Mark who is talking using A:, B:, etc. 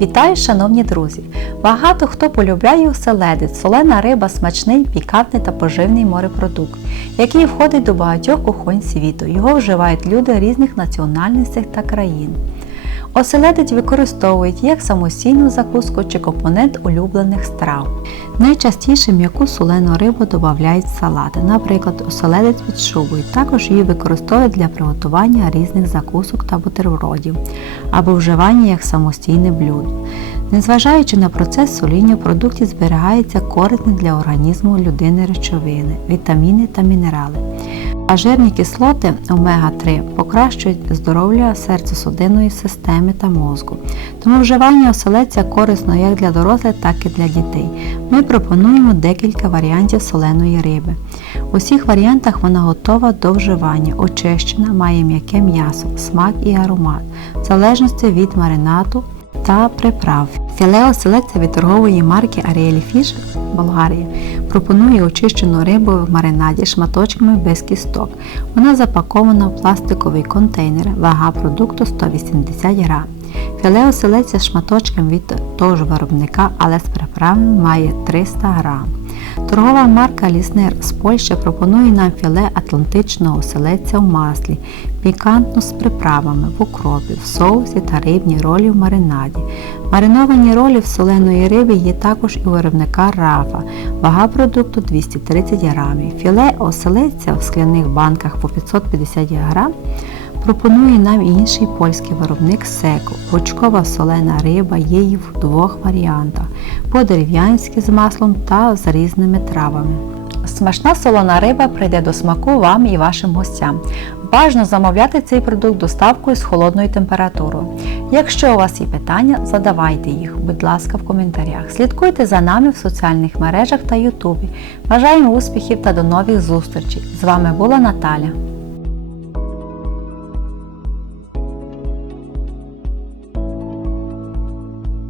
A: Вітаю, шановні друзі! Багато хто полюбляє оселедець, солена риба смачний, пікантний та поживний морепродукт, який входить до багатьох кухонь світу. Його вживають люди різних національностей та країн. Оселедець використовують як самостійну закуску чи компонент улюблених страв. Найчастіше м'яку солену рибу додають в салати, наприклад, оселедець під шубою. Також її використовують для приготування різних закусок та бутербродів або вживання як самостійне блюдо. Незважаючи на процес соління, в продукті зберігаються корисні для організму людини речовини, вітаміни та мінерали. А жирні кислоти омега-3 покращують здоров'я серцево-судинної системи та мозку. Тому вживання оселедця корисно як для дорослих, так і для дітей. Ми пропонуємо декілька варіантів соленої риби. У всіх варіантах вона готова до вживання, очищена, має м'яке м'ясо, смак і аромат, в залежності від маринату та приправ. Філе селекція від торгової марки Ariel Fish Болгарія пропонує очищену рибу в маринаді шматочками без кісток. Вона запакована в пластиковий контейнер, вага продукту 180 грам. Філео з шматочком від того ж виробника, але з приправами має 300 грам. Торгова марка Ліснер з Польщі пропонує нам філе атлантичного оселедця в маслі, пікантно з приправами в укропі, в соусі та рибні ролі в маринаді. Мариновані ролі в соленої риби є також і у виробника рафа. Вага продукту 230 грамів. Філе оселедця в скляних банках по 550 грам пропонує нам інший польський виробник Секо. Бочкова солена риба є і в двох варіантах по-дерев'янськи з маслом та з різними травами. Смачна солона риба прийде до смаку вам і вашим гостям. Бажано замовляти цей продукт доставкою з холодною температурою. Якщо у вас є питання, задавайте їх, будь ласка, в коментарях. Слідкуйте за нами в соціальних мережах та Ютубі. Бажаємо успіхів та до нових зустрічей! З вами була Наталя.